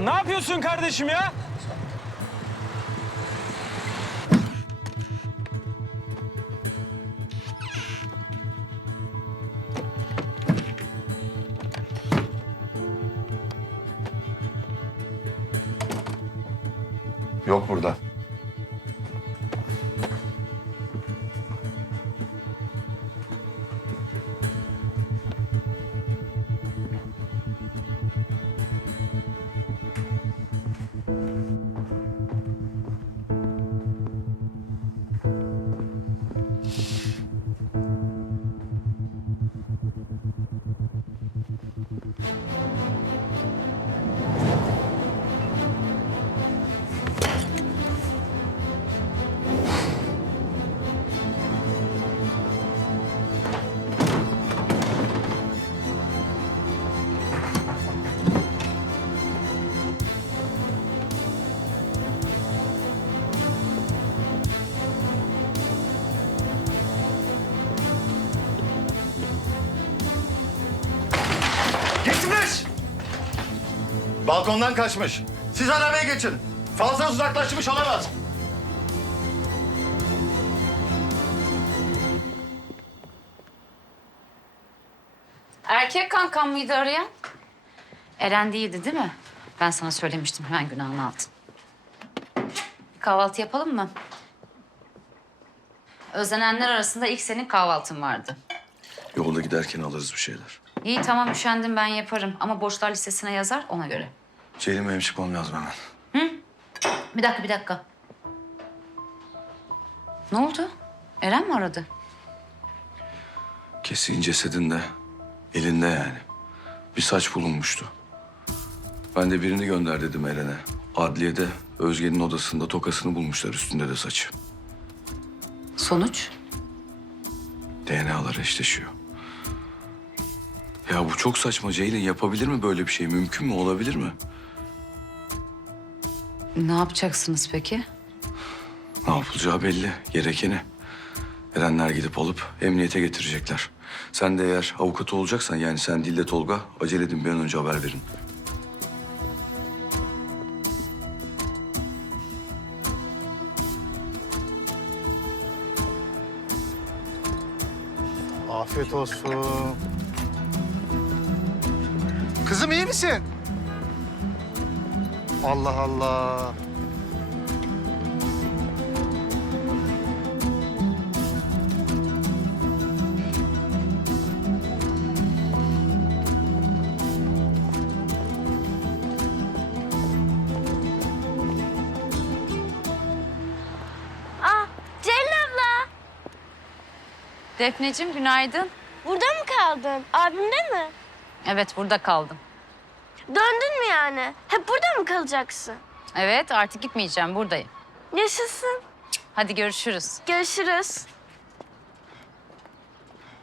Ne yapıyorsun kardeşim ya? Yok burada. Balkondan kaçmış. Siz arabaya geçin. Fazla uzaklaşmış olamaz. Erkek kankam mıydı arayan? Eren değildi değil mi? Ben sana söylemiştim hemen günahını aldın. Bir kahvaltı yapalım mı? Özlenenler arasında ilk senin kahvaltın vardı. Yolda giderken alırız bir şeyler. İyi tamam üşendim ben yaparım ama borçlar listesine yazar ona göre. Ceylin benim çıkmam lazım hemen. Bir dakika bir dakika. Ne oldu? Eren mi aradı? Kesin cesedinde, elinde yani. Bir saç bulunmuştu. Ben de birini gönder dedim Eren'e. Adliyede Özge'nin odasında tokasını bulmuşlar üstünde de saçı. Sonuç? DNA'lar eşleşiyor. Ya bu çok saçma Ceylin. Yapabilir mi böyle bir şey? Mümkün mü? Olabilir mi? Ne yapacaksınız peki? Ne yapılacağı belli. Gerekeni. Erenler gidip alıp emniyete getirecekler. Sen de eğer avukatı olacaksan yani sen değil de Tolga acele edin bir an önce haber verin. Afiyet olsun. Kızım iyi misin? Allah Allah. Aa, Ceylin abla. Defneciğim günaydın. Burada mı kaldın? Abimde mi? Evet burada kaldım. Döndün mü yani? Hep burada mı kalacaksın? Evet artık gitmeyeceğim buradayım. Yaşasın. Hadi görüşürüz. Görüşürüz.